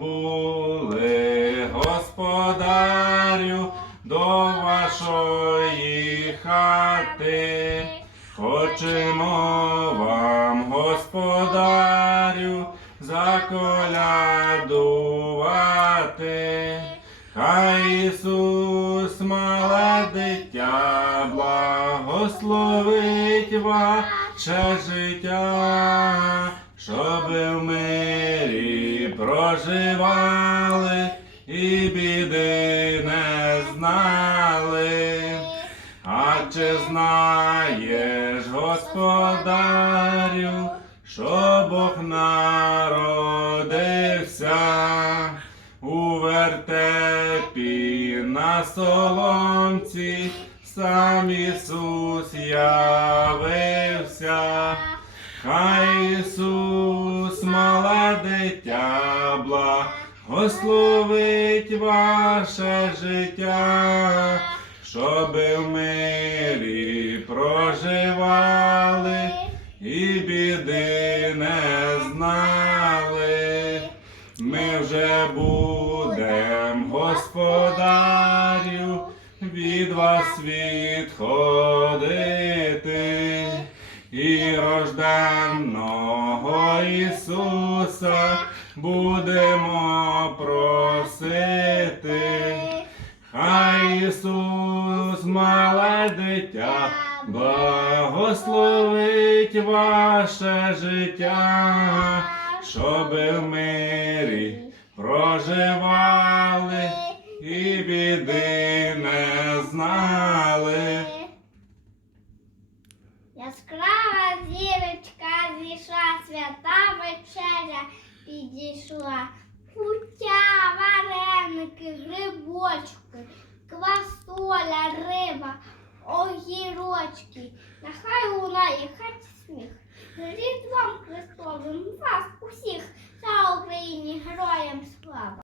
були, господарю, до вашої хати. Хочемо вам, господарю, заколядувати. Хай Ісус, мале дитя, благословить ваше життя, щоби в мирі проживали і біди не знали. А чи знаєш, господарю, що Бог народився у вертепі на соломці, сам Ісус явився. Хай Ісус, мале дитя, благословить ваше життя, щоби в мирі проживали і біди не знали. Ми вже будем, господарю, від вас відходити і рожденного Ісуса будемо просити. Хай Ісус, мале дитя, благословить ваше життя, щоби в мирі проживали і біди не знали. зірочка зійшла, свята вечеря підійшла. Куття, вареники, грибочки, квасоля, риба, огірочки. Нехай лунає хаті сміх. Рід вам